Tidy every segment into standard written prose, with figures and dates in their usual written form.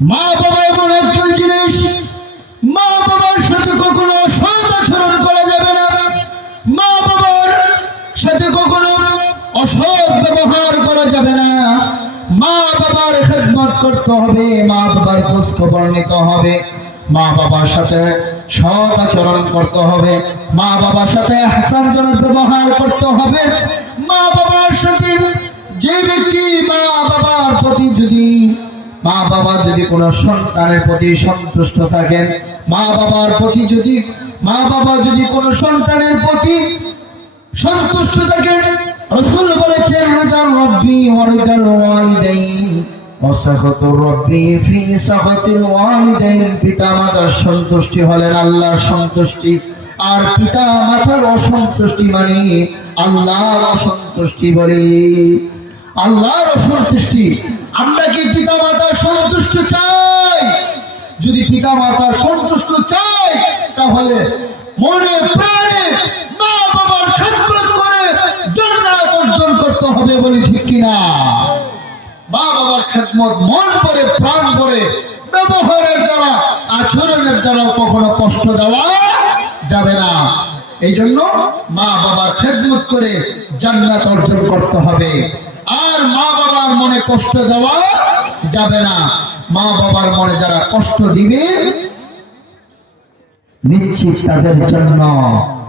মা বাবা এমন একটা জিনিস, মা বাবার সাথে কখনো অসৎ আচরণ করা যাবে না, মা বাবার সাথে কখনো অসৎ ব্যবহার করা যাবে না। মা বাবার খেদমত করতে হবে, মা বাবার খোঁজ খবর নিতে হবে, মা বাবার সাথে সৎ আচরণ করতে হবে, মা বাবার সাথে ইহসানজনক ব্যবহার করতে হবে। মা বাবার সাথে যে ব্যক্তি মা বাবার প্রতি যদি কোনো সন্তানের প্রতি সন্তুষ্ট থাকেন, মা বাবা যদি কোনো সন্তানের প্রতি সন্তুষ্ট থাকেন, রাসূল বলেছেন রাজার রব্বি ওয়া রাজাল ওয়ালিদাইন ওয়া সাখাতুর রব্বি ফি সাখাতিল ওয়ালিদাইন। পিতা মাতার সন্তুষ্টি হলেন আল্লাহর সন্তুষ্টি, আর পিতা মাতার অসন্তুষ্টি মানে আল্লাহর অসন্তুষ্টি। বলে আল্লাহর অসন্তুষ্টি। আমরা কি পিতা মাতার সন্তুষ্ট চাই? যদি পিতা মাতার সন্তুষ্ট চাই তাহলে মনে প্রাণে মা বাবার খেদমত করে জান্নাত অর্জন করতে হবে। বলি ঠিক কিনা? মা বাবার খেদমত মন করে প্রাণ করে ব্যবহারের দ্বারা আচরণের দ্বারা কখনো কষ্ট দেওয়া যাবে না। এই জন্য মা বাবার খেদমত করে জান্নাত অর্জন করতে হবে। আর মা বাবার মনে কষ্ট দেওয়া যাবে না। মা বাবার মনে যারা কষ্ট দিবে নিশ্চিত তাদের জন্য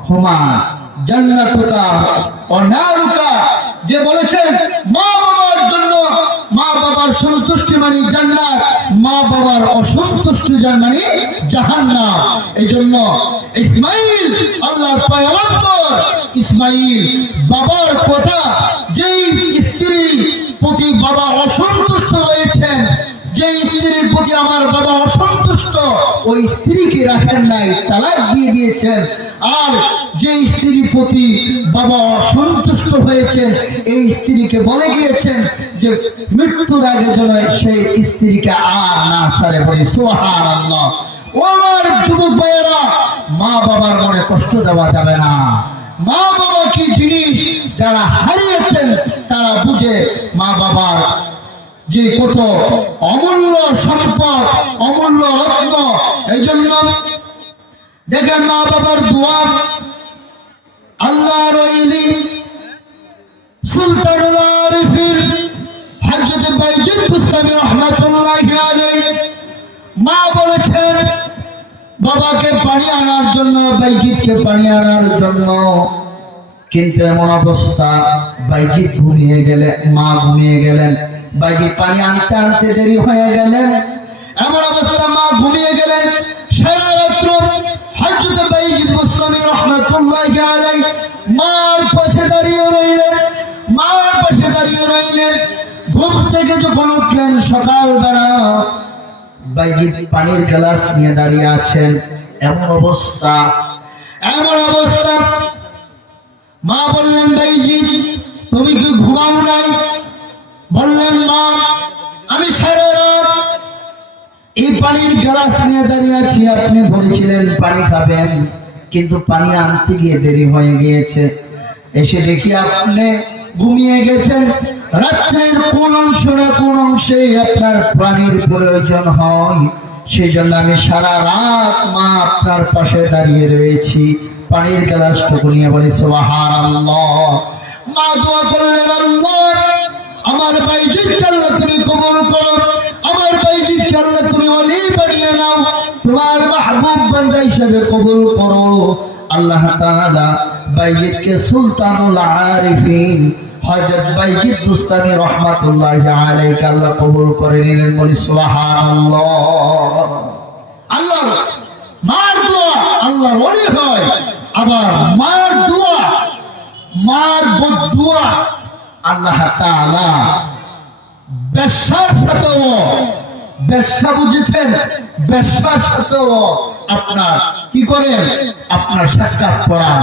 হুমা জান্নাতুকা ওয়া নারুকা, যে বলেছেন মা বাবার জন্য মা বাবার সন্তুষ্টি মানে জান্নাত, মা বাবার অসন্তুষ্টি মানে জাহান্নাম। এই জন্য ইসমাইল, আল্লাহর পয়গম্বর ইসমাইল বাবার কথা, যেই স্ত্রীর প্রতি বাবা অসন্তুষ্ট রয়েছেন, যে স্ত্রীর প্রতি আমার বাবা অসন্তুষ্ট, ওই স্ত্রীকে রাখেন নাই, তালাক দিয়ে দিয়েছেন। আর যে স্ত্রীর প্রতি বাবা অসন্তুষ্ট হয়েছেন, এই স্ত্রীকে বলে গিয়েছেন যে মৃত্যুর আগে যেন সেই স্ত্রীকে আর না ছাড়ে। বলি সুবহানাল্লাহ। ও আমার যুবক ভাইয়েরা, মা বাবার মনে কষ্ট দেওয়া যাবে না। মা বাবা কি জিনিস যারা হারিয়েছেন তারা বুঝে মা বাবার যে কত অমূল্য সম্পদ, অমূল্য রত্ন। এই জন্য দেখেন মা বাবার দোয়া, আল্লাহর ওলি সুলতানুল আরিফিন হযরত বাইজিদ বুস্তামি রাহমাতুল্লাহি আলাইহি মা বলেছেন বাবাকে পানি আনার জন্য, বাইজিদকে পানি আনার জন্য, কিন্তু এমন অবস্থা বাইজিদ ঘুমিয়ে গেলে, মা ঘুমিয়ে গেলেন, বাইজিদ পানি আনতে আনতে দেরি হয়ে গেলেন। এমন অবস্থা মা ঘুমিয়ে গেলেন। সারা রাত্র হযরত বাইজিদ বুস্তামি রাহমাতুল্লাহি আলাইহি মার পাশে দাঁড়িয়ে রইলেন। ঘুম থেকে যখন উঠলেন সকালবেলা, বাইজিদ পানির গ্লাস নিয়ে দাঁড়িয়ে আছেন। এমন অবস্থা মা বললেন, বাইজিদ তুমি কি ঘুমাও নাই? বললেন, মা আমি সারা রাত এই পানির গ্লাস নিয়ে দাঁড়িয়ে আছি, আপনি বলেছিলেন পানি খাবেন, কিন্তু পানি আনতে গিয়ে দেরি হয়ে গিয়েছে। এসে দেখি আপনি ঘুমিয়ে গেছেন। রাত্রের কোন অংশে আপনার পানির প্রয়োজন হয়, সেই জন্য আমি সারা রাত মা আপনার পাশে দাঁড়িয়ে রয়েছি। পানির গ্লাসটুকু নিয়ে বলি সুবহানাল্লাহ। মা দোয়া করলেন, আল্লাহ আমার বাইজিদকে আল্লাহ তুমি কবুল করো, আমার বাইজিদকে আল্লাহ তুমি ওলি বানিয়ে নাও, তোমার মাহবুব বান্দা হিসেবে কবুল করো। আল্লাহ তাআলা বাইজিদকে সুলতানুল আরিফিন হযরত বাইজিদ বুস্তামি রাহমাতুল্লাহি আলাইহি আল্লাহ কবুল করে নিলেন। বলি সুবহানাল্লাহ। আল্লাহ মার দোয়া আল্লাহ ওলি হয়, আবার মার দোয়া, মার বদদুয়া আল্লাহ তাআলা বেশ্যার সাথেও, বেশ্যা বুঝেছেন, বেশ্যার সাথেও আপনার কি করেন, আপনার সাক্ষাৎ করান।